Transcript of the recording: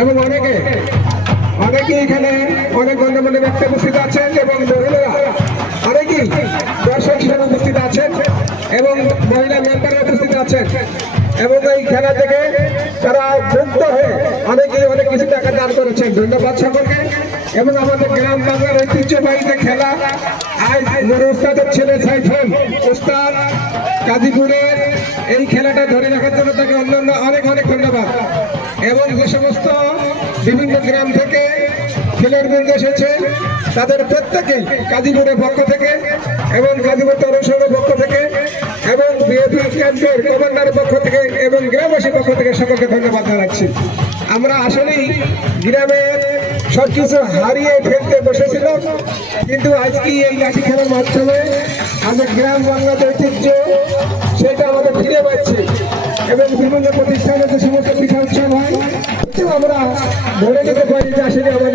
এবং অনেকে এখানে অনেক গণ্যমান্য ব্যক্তি উপস্থিত আছেন এবং মহিলারা অনেকেই দর্শক হিসেবে উপস্থিত আছেন এবং মহিলা মেম্বাররা উপস্থিত আছেন এবং এই খেলা থেকে তারা মুক্ত হয়ে অনেকেই অনেক কিছু টাকা দান করেছেন। ধন্যবাদ সকলকে। এবং আমাদের গ্রাম বাংলার ঐতিহ্যবাহী যে খেলা আজ উস্তাদের ছেলে সাইফুল উস্তাদ গাজীপুরের এই খেলাটা ধরে রাখার জন্য তাকে অন্যান্য অনেক ধন্যবাদ। এবং যে সমস্ত বিভিন্ন গ্রাম থেকে খেলোয়াড়বৃন্দ এসেছে তাদের প্রত্যেকেই গাজীপুরের পক্ষ থেকে এবং গাজীপুর পৌরসভার পক্ষ থেকে এবং বিএপি ক্যাম্পের কমান্ডারের পক্ষ থেকে এবং গ্রামবাসীর পক্ষ থেকে সকলকে ধন্যবাদ জানাচ্ছি। আমরা আসলেই গ্রামের সবকিছু হারিয়ে ফেলতে বসেছিলাম, কিন্তু আজকে এই লাঠি খেলার মাধ্যমে আমাদের গ্রাম বাংলার ঐতিহ্য সেটা আমাদের ফিরে পাচ্ছে এবং বিভিন্ন প্রতিষ্ঠানে যে সমস্ত পিঠা উৎসব হয় আমরা ধরে নিতে পারি যে আসলে আমাদের